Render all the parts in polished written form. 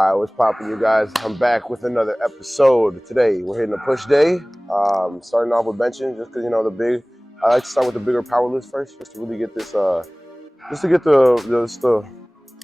All right, what's poppin', you guys? I'm back with another episode. Today, we're hitting a push day. Starting off with benching, just because, I like to start with the bigger power lifts first, just to really get this, just to get the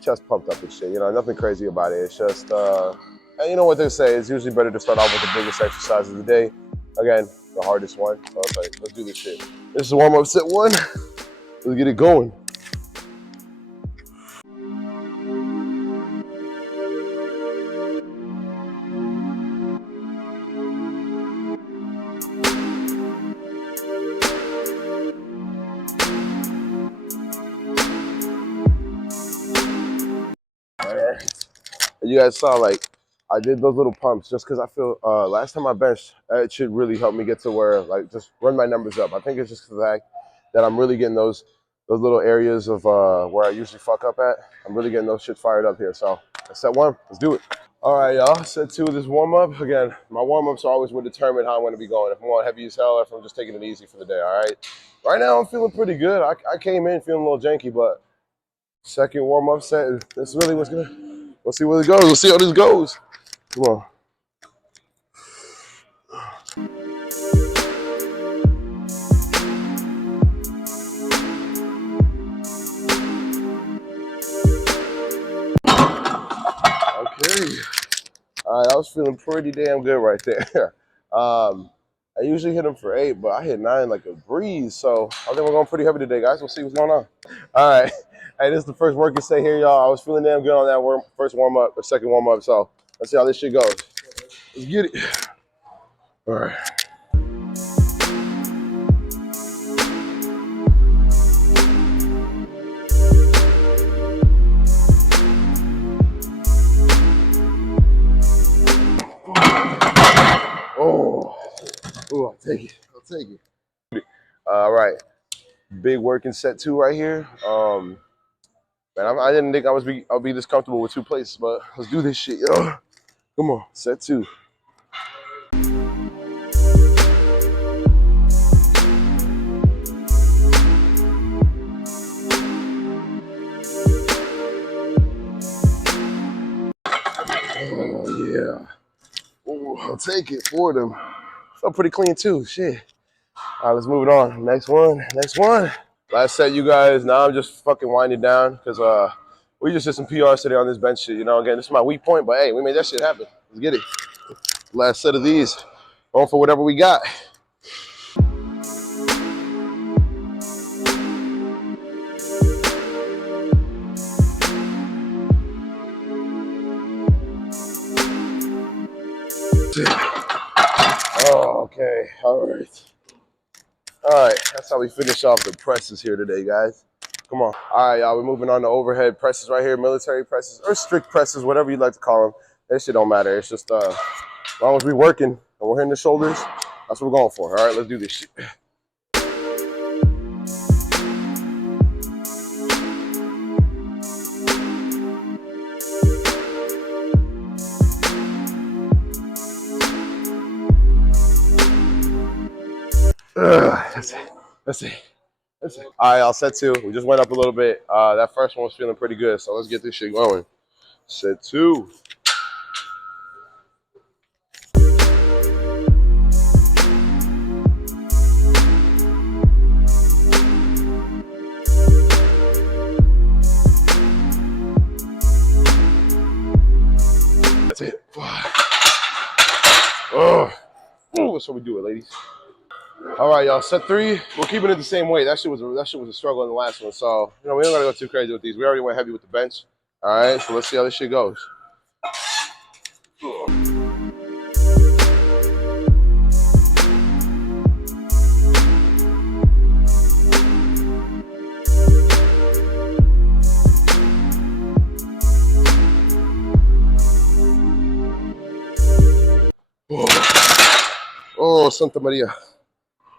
chest pumped up and shit. Nothing crazy about it. It's just, and you know what they say, it's usually better to start off with the biggest exercise of the day. Again, the hardest one. So it's like, let's do this shit. This is warm-up set one. Let's get it going. You guys saw, like, I did those little pumps just because I feel last time I benched, it should really help me get to where, like, just run my numbers up. I think it's just the fact that I'm really getting those little areas of where I usually fuck up at. I'm really getting those shit fired up here. So set one, let's do it. All right, y'all, set two of this warm up. Again, my warm ups always would determine how I'm going to be going. If I'm going heavy as hell or if I'm just taking it easy for the day, all right? Right now, I'm feeling pretty good. I came in feeling a little janky, but second warm up set, this is really what's going to. We'll see where it goes. We'll see how this goes. Come on. Okay. All right, I was feeling pretty damn good right there. I usually hit them for 8, but I hit 9 like a breeze. So I think we're going pretty heavy today, guys. We'll see what's going on. All right. Hey, this is the first working set here, y'all. I was feeling damn good on that first warm-up or second warm-up. So let's see how this shit goes. Let's get it. All right. Oh, I'll take it. I'll take it. All right. Big working set 2 right here. Man, I didn't think I'll be this comfortable with 2 plates, but let's do this shit, yo. Come on, set 2. Oh, yeah. Oh, I'll take it for them. Felt pretty clean too, shit. All right, let's move it on. Next one. Last set, you guys. Now I'm just fucking winding down because we just did some PRs today on this bench shit. Again, this is my weak point, but hey, we made that shit happen. Let's get it. Last set of these. Going for whatever we got. Oh, okay. All right. That's how we finish off the presses here today, guys. Come on. All right, y'all. We're moving on to overhead presses right here, military presses or strict presses, whatever you'd like to call them. That shit don't matter. It's just as long as we're working and we're hitting the shoulders, that's what we're going for. All right, let's do this shit. That's it. All right, I'll set 2. We just went up a little bit. That first one was feeling pretty good, so let's get this shit going. Set 2. That's it. Oh, that's how we do it, ladies. All right, y'all. Set 3. We're keeping it the same weight. That shit was a struggle in the last one. So we don't gotta go too crazy with these. We already went heavy with the bench. All right, so let's see how this shit goes. Oh, Santa Maria.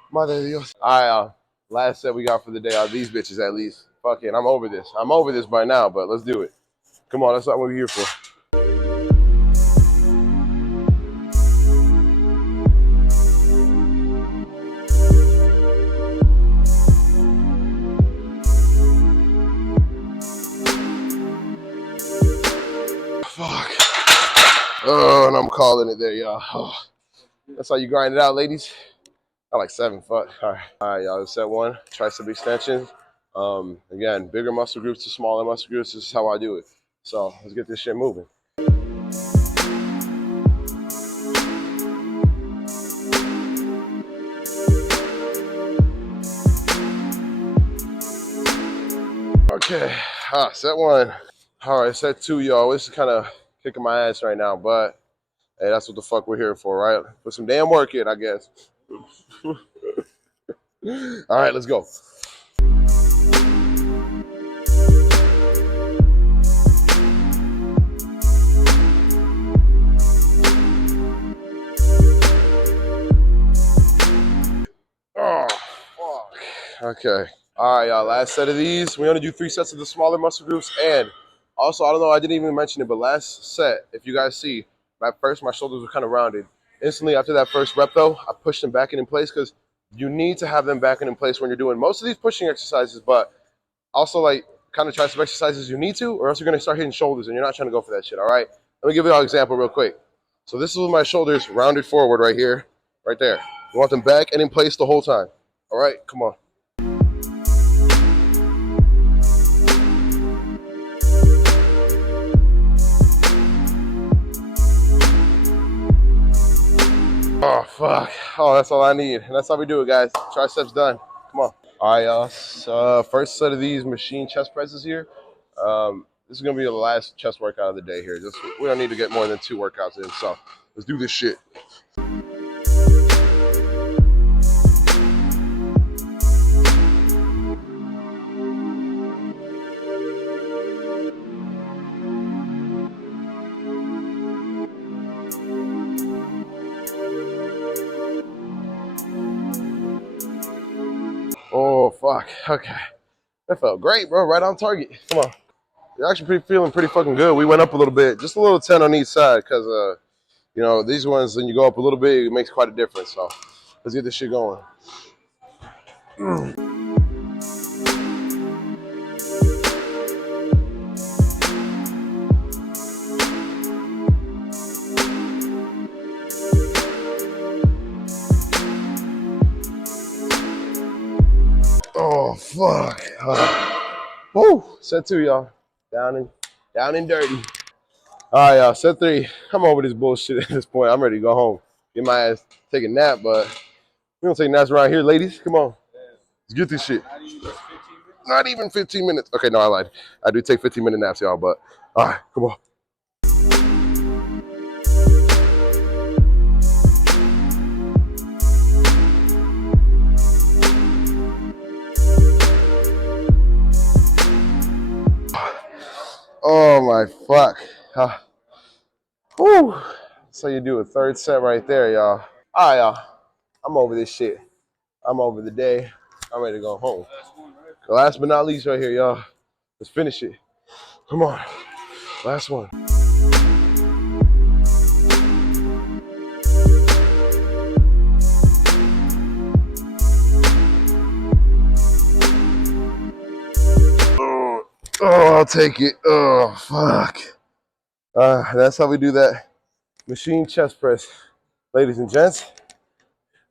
Madre de Dios. All right, last set we got for the day are these bitches at least. Fuck it, I'm over this. I'm over this by now, but let's do it. Come on, that's what we're here for. Fuck. Oh, and I'm calling it there, y'all. Oh, that's how you grind it out, ladies. I like 7 foot. All right, y'all. Set 1, tricep extensions. Again, bigger muscle groups to smaller muscle groups. This is how I do it. So let's get this shit moving. Okay, set 1. All right, set 2, y'all. This is kind of kicking my ass right now, but hey, that's what the fuck we're here for, right? Put some damn work in, I guess. All right, let's go. Oh, fuck. Okay. All right, y'all. Last set of these. We only do 3 sets of the smaller muscle groups. And also, I don't know, I didn't even mention it, but last set, if you guys see, at first my shoulders were kind of rounded. Instantly after that first rep, though, I pushed them back in place because you need to have them back in place when you're doing most of these pushing exercises, but also like kind of tricep exercises you need to, or else you're going to start hitting shoulders and you're not trying to go for that shit, all right? Let me give you an example real quick. So this is with my shoulders rounded forward right here, right there. You want them back and in place the whole time. All right, come on. Oh, fuck. Oh, that's all I need. And that's how we do it, guys. Triceps done. Come on. All right, y'all. So, first set of these machine chest presses here. This is going to be the last chest workout of the day here. We don't need to get more than 2 workouts in, so let's do this shit. Oh, fuck. Okay. That felt great, bro. Right on target. Come on. You're actually feeling pretty fucking good. We went up a little bit. Just a little 10 on each side because, you know, these ones, when you go up a little bit, it makes quite a difference. So let's get this shit going. Oh, fuck. Woo. Set 2, y'all. Down and dirty. All right, y'all. Set 3. I'm over this bullshit at this point. I'm ready to go home. Get my ass, take a nap, but we don't take naps around here, ladies. Come on. Let's get this shit. Not even 15 minutes. Okay, no, I lied. I do take 15-minute naps, y'all, but all right, come on. Oh my fuck. Whew. So you do a 3rd set right there, y'all. All right, y'all. I'm over this shit. I'm over the day. I'm ready to go home. Last but not least right here, y'all. Let's finish it. Come on. Last one. Oh, I'll take it. Oh, fuck. That's how we do that machine chest press, ladies and gents.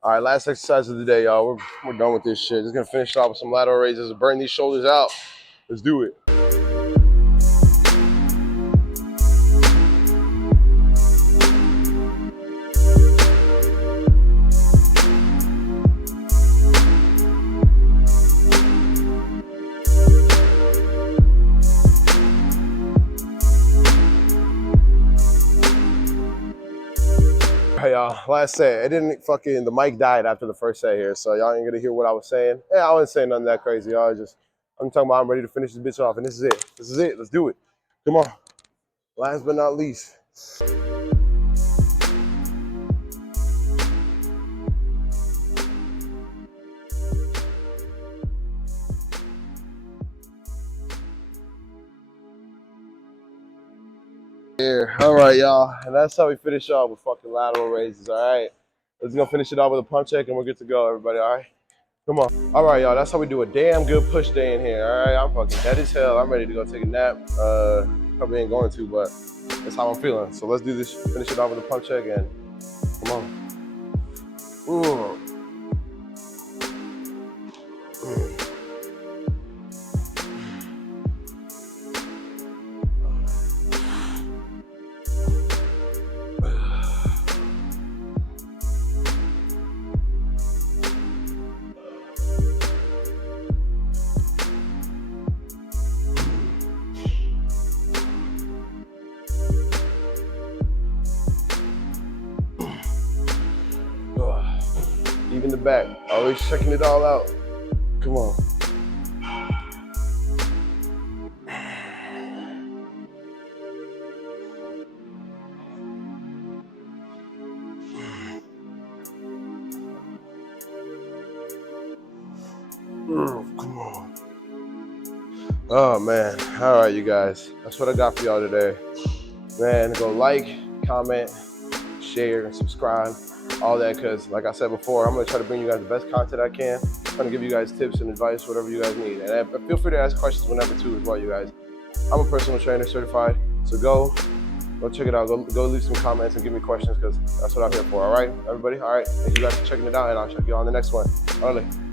All right, last exercise of the day, y'all. We're done with this shit. Just gonna finish off with some lateral raises and burn these shoulders out. Let's do it. Hey, y'all, last set. The mic died after the first set here, so y'all ain't gonna hear what I was saying. Yeah, I wasn't saying nothing that crazy, y'all. I'm talking about I'm ready to finish this bitch off, and this is it. This is it. Let's do it. Come on. Last but not least. Here. All right, y'all. And that's how we finish off with fucking lateral raises, all right? Let's go finish it off with a pump check, and we're good to go, everybody, all right? Come on. All right, y'all. That's how we do a damn good push day in here, all right? I'm fucking dead as hell. I'm ready to go take a nap. Probably ain't going to, but That's how I'm feeling. So let's do this. Finish it off with a pump check and come on. Ooh. Even the back, always checking it all out. Come on. Come on. Oh man. All right, you guys. That's what I got for y'all today. Man, go like, comment, share, subscribe, all that, because like I said before, I'm going to try to bring you guys the best content I can. I'm trying to give you guys tips and advice, whatever you guys need. And feel free to ask questions whenever too as well, you guys. I'm a personal trainer certified, so go check it out. Go leave some comments and give me questions, because that's what I'm here for. All right, everybody? All right, thank you guys for checking it out, and I'll check you on the next one. All right.